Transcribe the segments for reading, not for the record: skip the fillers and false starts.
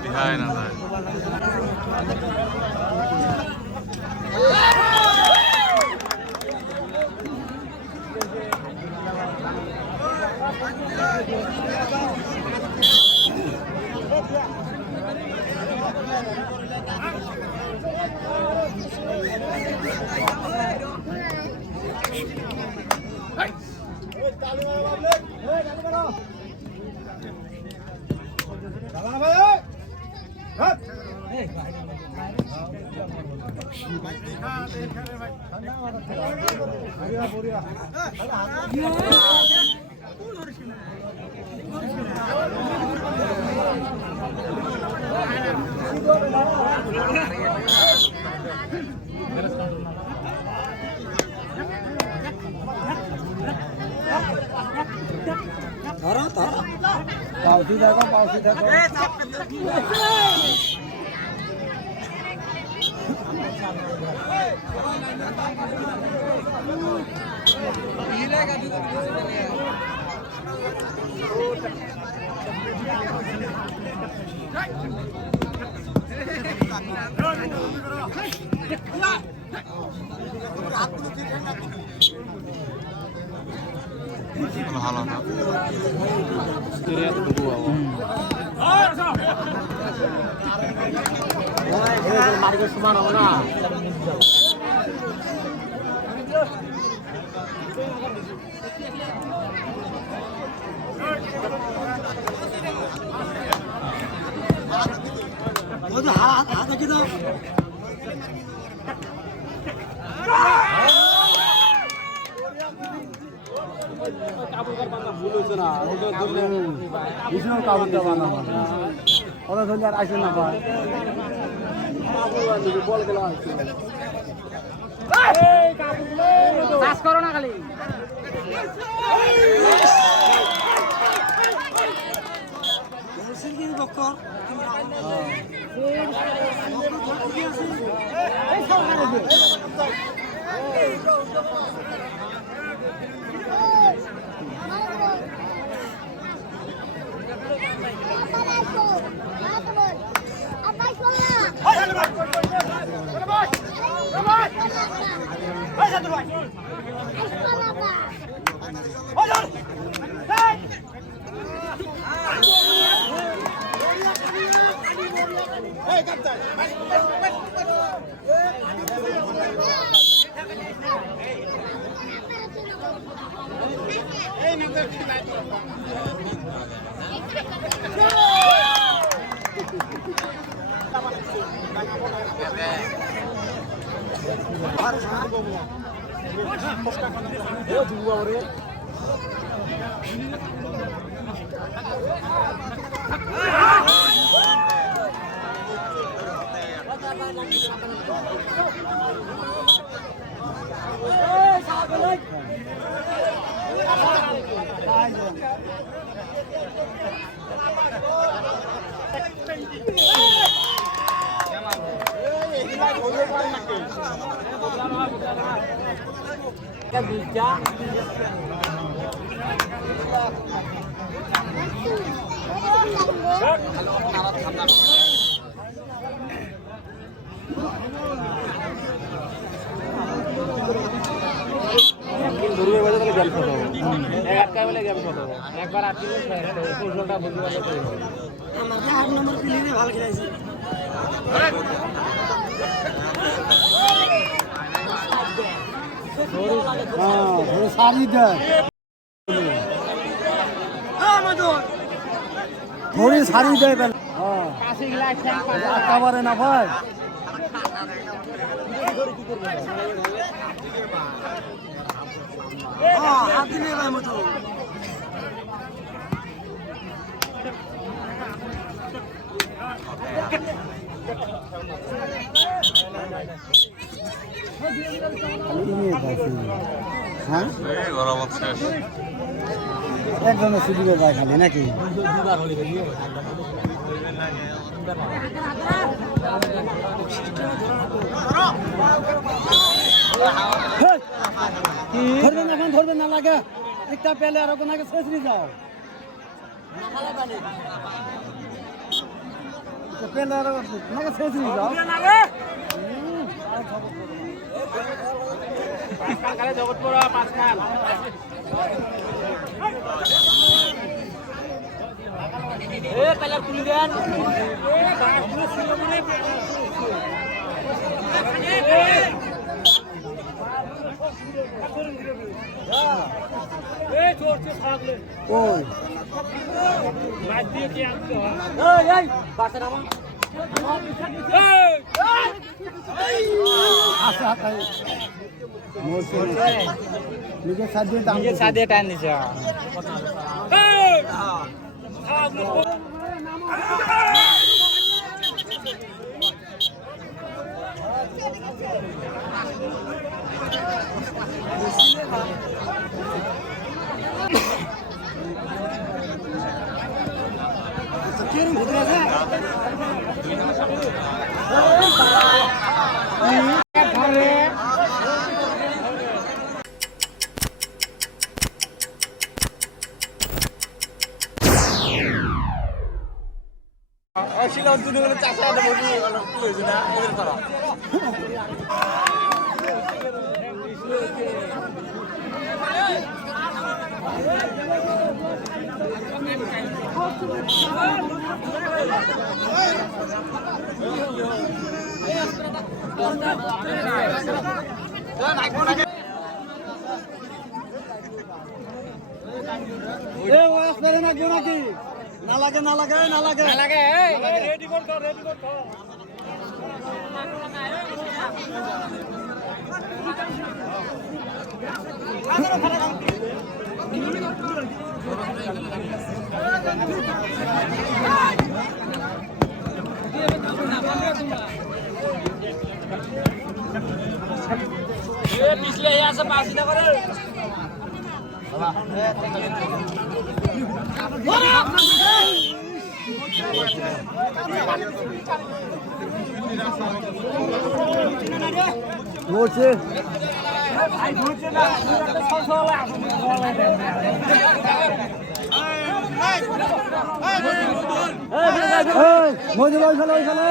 Behind on that. पावसी था ভালো না মার্কে সমান হবো না হাত কি দাও ভুল হচ্ছে না কাপড়টা বানাবো ওরা ধরলে আর আসে না ভাই বল গেল চাষ করো না খালি একবার আপনি কৌশলটা বুঝতে পারলে আমাকে 8 নম্বর প্লেয়ারে ভালো খেলেছে হ্যাঁ সারি দেয় थोड़ी सारी दे बेल हां काशी गिलास एकेबारे ना भाई हां हाथ में भाई मत হ্যাঁ একজনের সুযোগে যায় খালি নাকি ধরবেন এখন ধরবেন না লাগে একটা পেলে আর ওখানে শেষরি যাও পেলে আর ওখানে শেষরি যাও কালার তুলে দেন ওই নিজের সাথে টাইম দিছে না লাগে না লাগে না লাগে না লাগে রেডি কর রেডি কর पिछले यहाँ से पास ना करे मोचे मोजे ওইখানে ওইখানে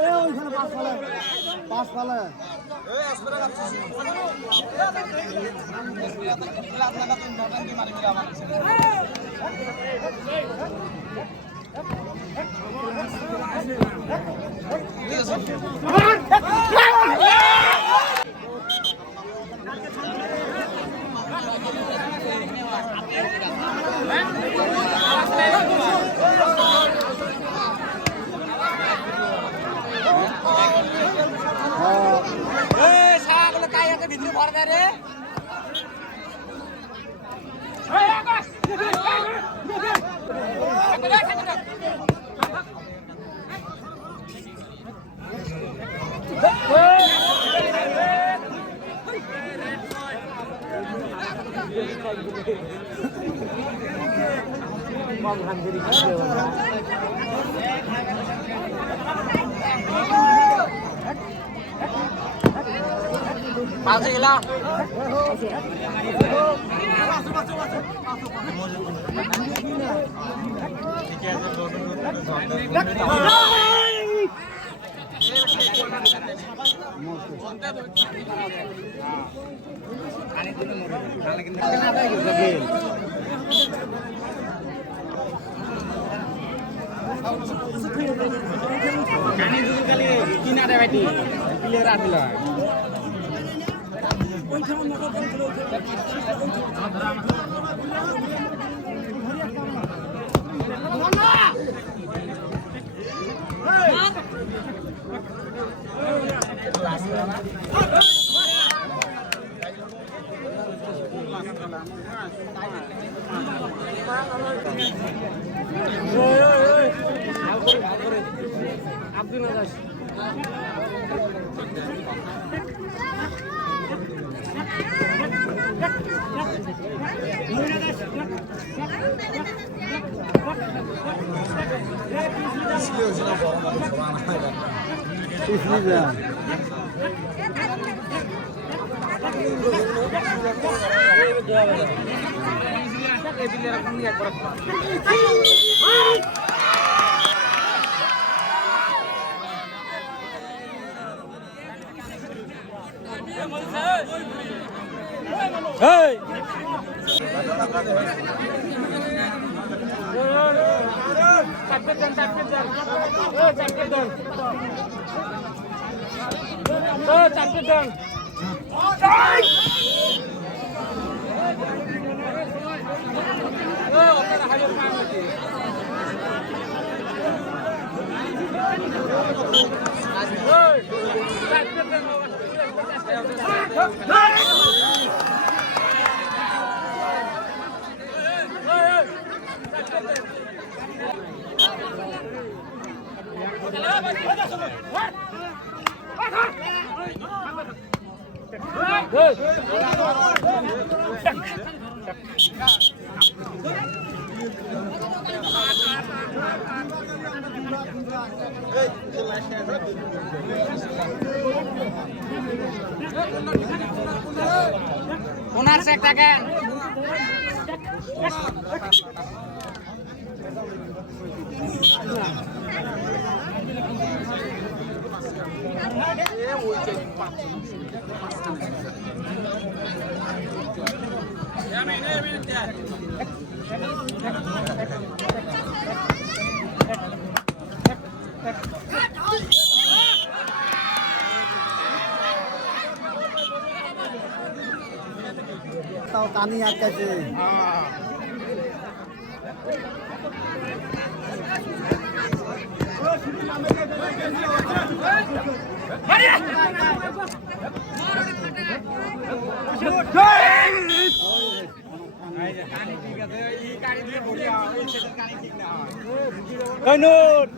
এই ওইখানে পাঁচ ফালে ভিতরে ভর রে পাঁচে গেলাম কিনারে বাইটি প্লেয়ার আসল Abdul Hey! Unar sektakan. Tao tani aja Kanut.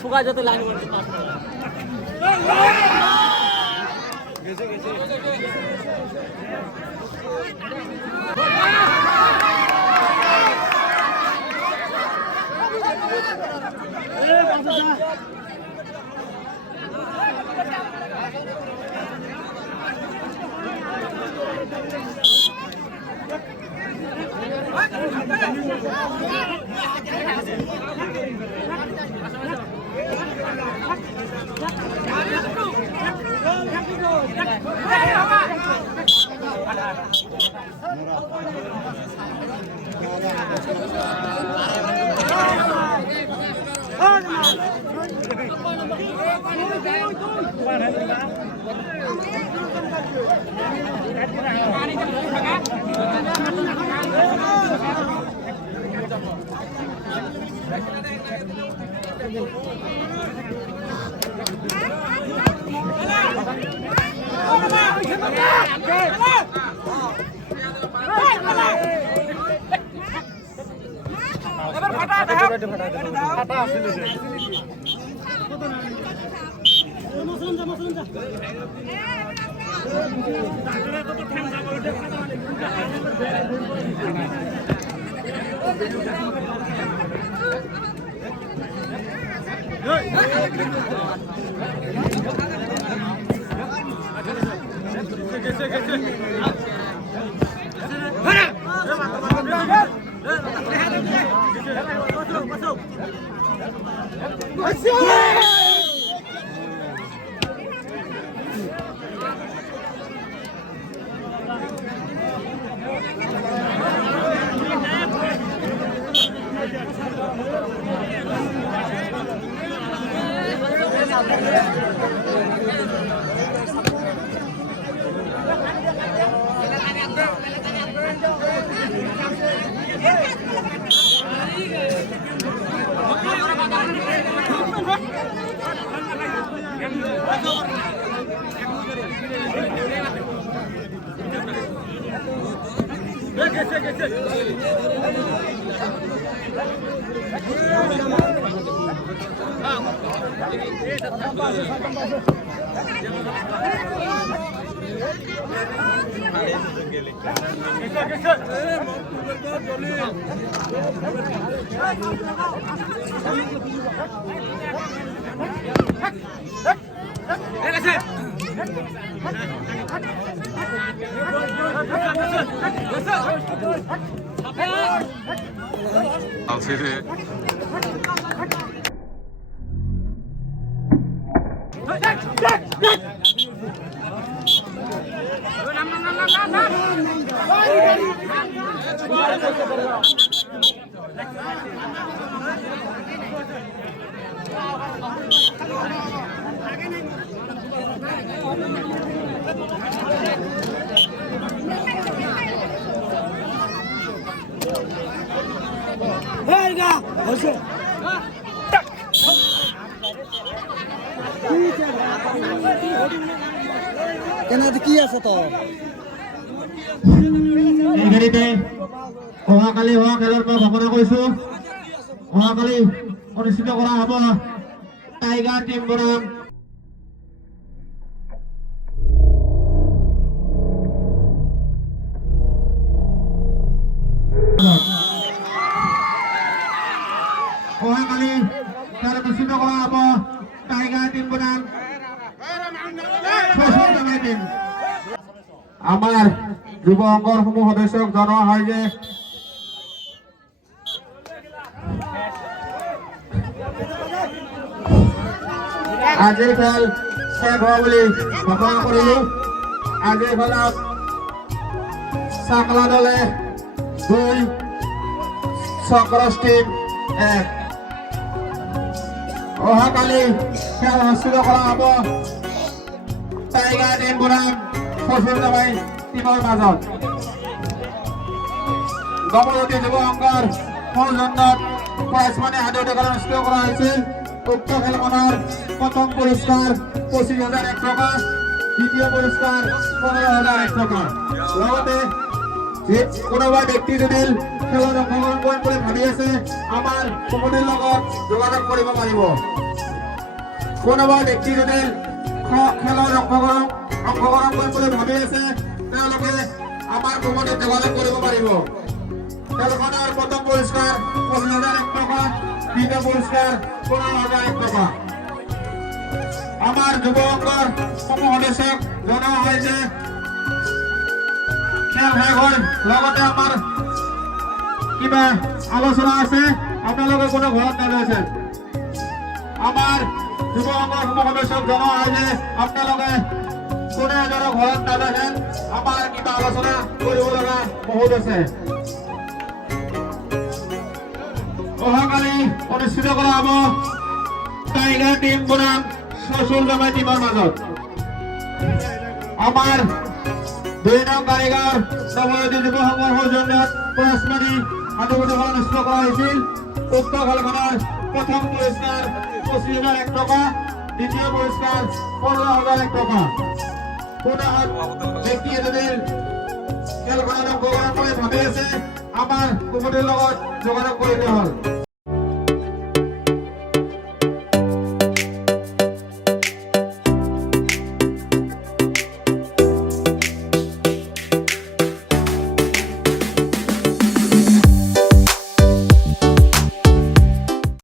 সুগা যত লাইন করতে কেন কি আছে তো এইখিনিতে অহাকালি হোৱা খেলৰ পৰা ঘোষণা কৰিছো। অহাকালি অনুষ্ঠিত কৰা হ'ব টাইগাৰ টিম বনাম অহাকালি খেল অনুষ্ঠিত কৰা হ'ব টাইগাৰ টিম বনাম আমাৰ যুৱ অংগৰ সমূহ সদস্যক জনোৱা হয় যে আজিৰ খেল শেষ হোৱা বুলি ঘোষণা কৰিলো। আজিৰ খেলত চাকলা দলে 2, চক্ৰস টিম 1। অহাকালি খেল অনুষ্ঠিত কৰা হ'ব টাইগাৰ টিম বনাম ফচুৰজাবাই টিমৰ মাজত। গমলতি যুৱ অংগৰ সৌজন্যত প্ৰাইজমানি আদিতে অনুষ্ঠিত কৰা হৈছিল। উক্ত খেলখনৰ প্ৰথম পুৰস্কাৰ 25,001 টকা, দ্বিতীয় পুৰস্কাৰ 15,001 টকা। লগতে কোনোবা ব্যক্তি যদি খেলত অংশগ্ৰহণ কৰিম বুলি ভাবি আছে আমাৰ কমিটিৰ লগত যোগাযোগ কৰিব পাৰিব। কোনোবা ব্যক্তি যদি খেলত অংশগ্ৰহণ কৰিম বুলি ভাবি আছে তেওঁলোকে আমাৰ কমিটিত যোগাযোগ কৰিব পাৰিব। খেলখনৰ প্ৰথম পুৰস্কাৰ 25,001 টকা, দ্বিতীয় পুৰস্কাৰ 15,001 টকা। আমাৰ যুৱ অংগৰ সমূহ সদস্যক জনোৱা হয় যে খেল শেষ হয়। লগতে আমাৰ কিবা আলোচনা আছে, আপোনালোকে কোনো ঘৰত নাযাইছে। আমাৰ যুৱ অংগৰ সমূহ সদস্যক জনোৱা হয় যে আপোনালোকে কোনো এজনৰ ঘৰত নাযাইছে, আমাৰ কিবা আলোচনা কৰিব লগা বহুত আছে। অহাকালি অনুষ্ঠিত কৰা হ'ব টাইগাৰ টিম বনাম ফচুৰজাবাই টিমৰ মাজত। আমাৰ 2 নং কাৰিগাৰ নৱজ্যোতি যুৱ সংঘৰ সৌজন্যত প্ৰাইজমানি আদিতে অনুষ্ঠিত কৰা হৈছিল। উক্ত খেলখনৰ প্ৰথম পুৰস্কাৰ 25,001 টকা, দ্বিতীয় পুৰস্কাৰ 15,001 টকা। কোনো ব্যক্তি যদি খেলখনত অংশগ্ৰহণ কৰি ভাবি আছে আমাৰ কমিটিৰ লগত যোগাযোগ কৰিলে হ'ল।